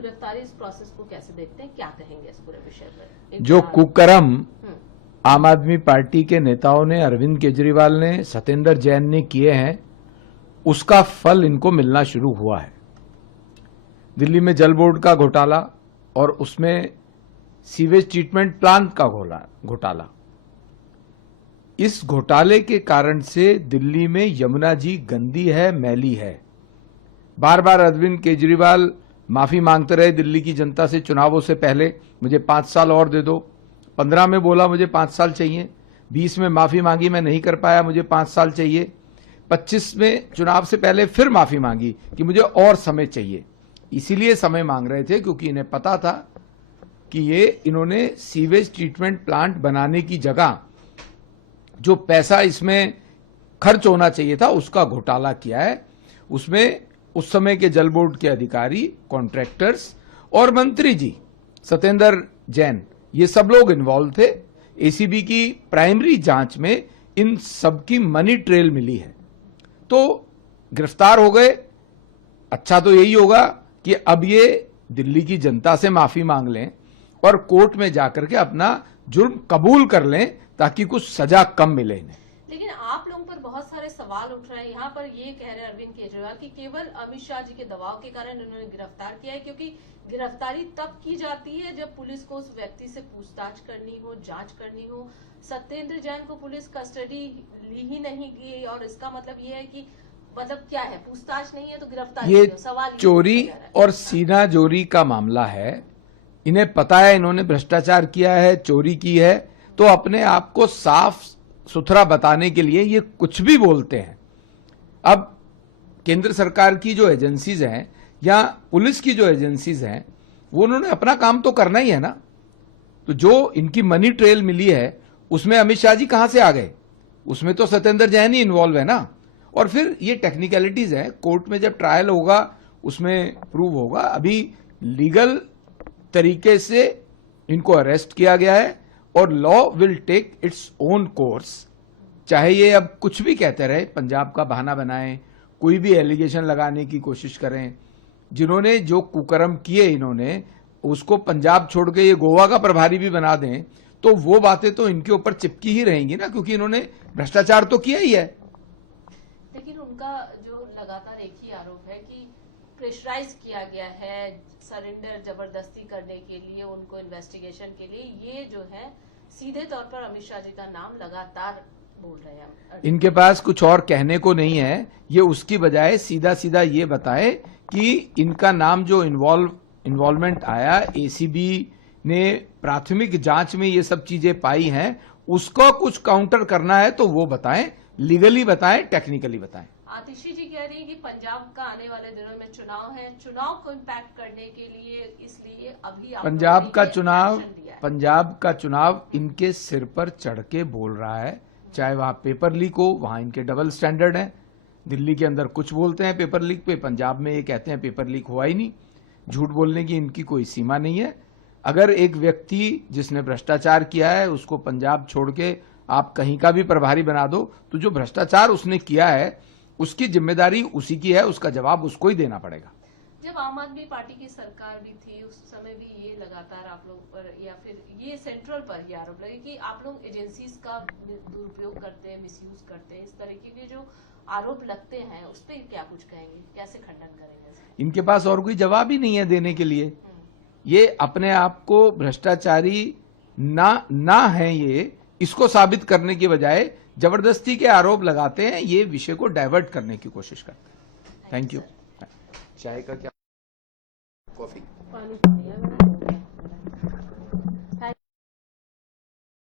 गिरफ्तारी इस प्रोसेस को कैसे देखते हैं, क्या कहेंगे इस पूरे विषय पर? जो कुकर्म आम आदमी पार्टी के नेताओं ने, अरविंद केजरीवाल ने, सत्येंद्र जैन ने किए हैं, उसका फल इनको मिलना शुरू हुआ है। दिल्ली में जल बोर्ड का घोटाला और उसमें सीवेज ट्रीटमेंट प्लांट का घोटाला, इस घोटाले के कारण से दिल्ली में यमुना जी गंदी है, मैली है। बार बार अरविंद केजरीवाल माफी मांगते रहे दिल्ली की जनता से चुनावों से पहले, मुझे 5 साल और दे दो। 15 में बोला मुझे 5 साल चाहिए, 20 में माफी मांगी, मैं नहीं कर पाया, मुझे 5 साल चाहिए। 25 में चुनाव से पहले फिर माफी मांगी कि मुझे और समय चाहिए। इसीलिए समय मांग रहे थे क्योंकि इन्हें पता था कि इन्होंने सीवेज ट्रीटमेंट प्लांट बनाने की जगह जो पैसा इसमें खर्च होना चाहिए था उसका घोटाला किया है। उसमें उस समय के जल बोर्ड के अधिकारी, कॉन्ट्रैक्टर्स और मंत्री जी सत्येंद्र जैन, ये सब लोग इन्वॉल्व थे। एसीबी की प्राइमरी जांच में इन सबकी मनी ट्रेल मिली है, तो गिरफ्तार हो गए। अच्छा तो यही होगा कि अब ये दिल्ली की जनता से माफी मांग लें और कोर्ट में जाकर के अपना जुर्म कबूल कर लें ताकि कुछ सजा कम मिले इन्हें। लेकिन आप लोगों पर बहुत सारे सवाल उठ रहे हैं। यहाँ पर ये कह रहे हैं अरविंद केजरीवाल कि केवल अमित शाह जी के दबाव के कारण उन्होंने गिरफ्तार किया है, क्योंकि गिरफ्तारी तब की जाती है जब पुलिस को उस व्यक्ति से पूछताछ करनी हो, जांच करनी हो। सत्येंद्र जैन को पुलिस कस्टडी ली ही नहीं की और इसका मतलब ये है कि मतलब क्या है, पूछताछ नहीं है तो गिरफ्तारी। ये सवाल चोरी और सीना जोरी का मामला है। इन्हें पता है इन्होंने भ्रष्टाचार किया है, चोरी की है, तो अपने आप को साफ सुथरा बताने के लिए ये कुछ भी बोलते हैं। अब केंद्र सरकार की जो एजेंसीज हैं या पुलिस की जो एजेंसीज हैं, वो उन्होंने अपना काम तो करना ही है ना। तो जो इनकी मनी ट्रेल मिली है उसमें अमित शाह जी कहां से आ गए? उसमें तो सत्येंद्र जैन ही इन्वॉल्व है ना। और फिर ये टेक्निकलिटीज है, कोर्ट में जब ट्रायल होगा उसमें प्रूव होगा। अभी लीगल तरीके से इनको अरेस्ट किया गया है और law will take its own course. चाहे ये अब कुछ भी कहते रहे, पंजाब का बहाना बनाएं, कोई भी एलिगेशन लगाने की कोशिश करें, जिन्होंने जो कुकर्म किए इन्होंने उसको पंजाब छोड़ के ये गोवा का प्रभारी भी बना दें तो वो बातें तो इनके ऊपर चिपकी ही रहेंगी ना, क्योंकि इन्होंने भ्रष्टाचार तो किया ही है। लेकिन उनका जो लगातार एक ही आरोप है कि प्रेशराइज किया गया है सरेंडर जबरदस्ती करने के लिए, उनको इन्वेस्टिगेशन के लिए। ये जो है सीधे तौर पर अमित शाह जी का नाम लगातार बोल रहे हैं। इनके पास कुछ और कहने को नहीं है, ये उसकी बजाय सीधा सीधा ये बताए कि इनका नाम जो इन्वॉल्वमेंट आया, एसीबी ने प्राथमिक जांच में ये सब चीजें पाई हैं, उसको कुछ काउंटर करना है तो वो बताएं, लीगली बताएं, टेक्निकली बताएं। आतिशी जी कह रही है कि पंजाब का आने वाले दिनों में चुनाव है, चुनाव को इम्पैक्ट करने के लिए इसलिए अभी पंजाब का चुनाव इनके सिर पर चढ़ के बोल रहा है। चाहे वहां पेपर लीक हो, वहां इनके डबल स्टैंडर्ड हैं। दिल्ली के अंदर कुछ बोलते हैं पेपर लीक पे, पंजाब में ये कहते हैं पेपर लीक हुआ ही नहीं। झूठ बोलने की इनकी कोई सीमा नहीं है। अगर एक व्यक्ति जिसने भ्रष्टाचार किया है उसको पंजाब छोड़ के आप कहीं का भी प्रभारी बना दो, तो जो भ्रष्टाचार उसने किया है उसकी जिम्मेदारी उसी की है, उसका जवाब उसको ही देना पड़ेगा। जब आम आदमी पार्टी की सरकार भी थी उस समय भी ये लगातार आप लोग पर या फिर ये सेंट्रल पर ही आरोप लगे कि आप लोग एजेंसीज का दुरुपयोग करते हैं, मिसयूज करते हैं, इस तरीके के जो आरोप लगते हैं उस पर क्या कुछ कहेंगे, कैसे खंडन करेंगे? इनके पास और कोई जवाब ही नहीं है देने के लिए। ये अपने आप को भ्रष्टाचारी ना है, ये इसको साबित करने के बजाय जबरदस्ती के आरोप लगाते हैं, ये विषय को डाइवर्ट करने की कोशिश करते हैं। Thank you. चाय का क्या, कॉफी, पानी